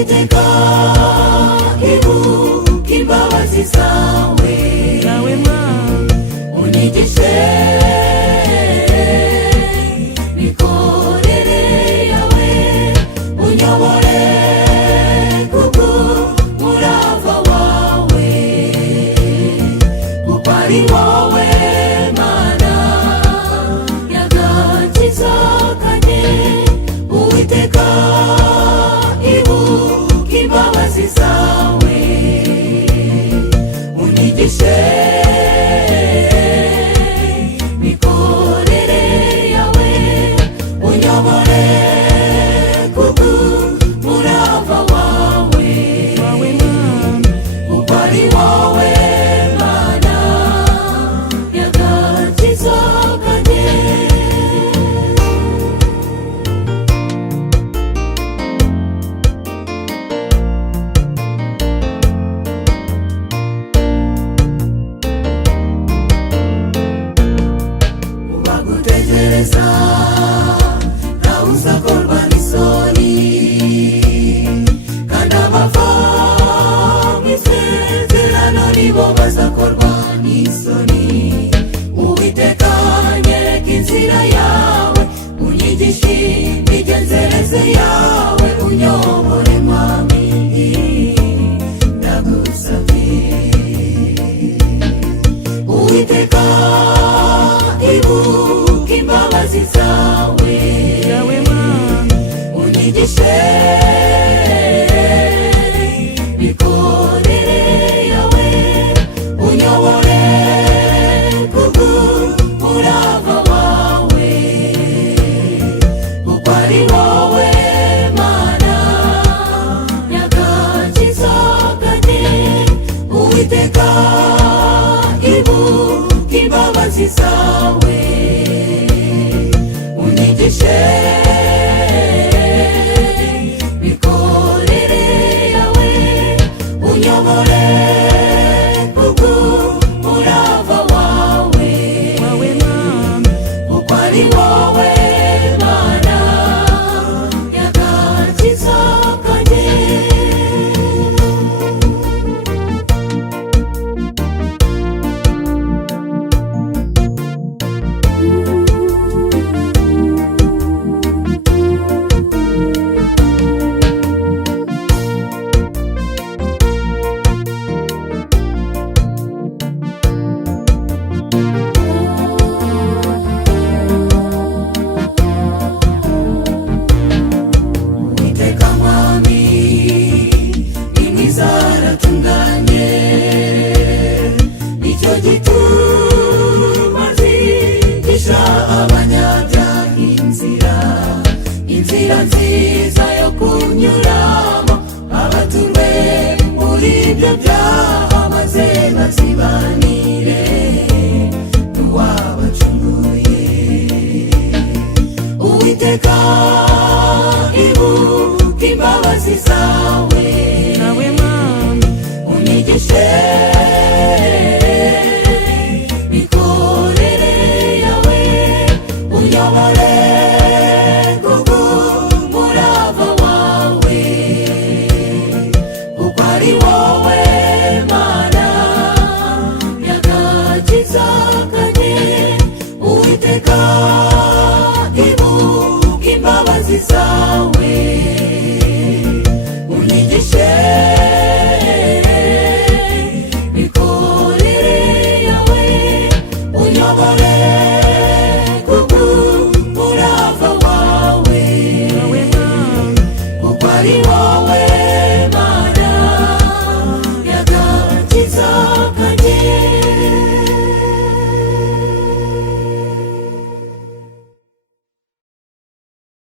Uwiteka ibuka imbabazi zawe unyigishe mikorere yawe unyobore kubw'umurava wawe kuko ari wowe Mana y'agakiza kanjye. Uwiteka ibuka imbabazi zawe unyigishe mikorere yawe unyobore kubw'umurava wawe kuko ari wowe Mana y'agakiza kanjye. Ubagutegereza ntawe uzakorwa n'isoni, kandi abava mu isezerano nibo bazakorwa n'isoni. Uwiteka nyereka inzira yawe unyigishe imigenzereze yawe unyobore Mwami ndagusabye. Uwiteka ibuka imbabazi zawe unyigishe mikorere yawe unyobore kubw'umurava wawe kuko ari wowe Mana y'agakiza kanjye. Uwiteka ibuka imbabazi zawe unyigishe mikorere yawe unyobore kubw'umurava wawe kuko ari wowe Mana y'agakiza kanjye. Uwiteka Mwami ni mwiza aratunganye, nicyo gituma nzigisha abanyabyaha inzira nziza yo kunyuramo, abaturwe muri ibyo byaha maze bazibanire n'uwabacunguye. Uwiteka ibuka imbabazi zawe unyigishe